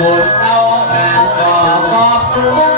บุญเศร้าแรงก่อขอบคุณ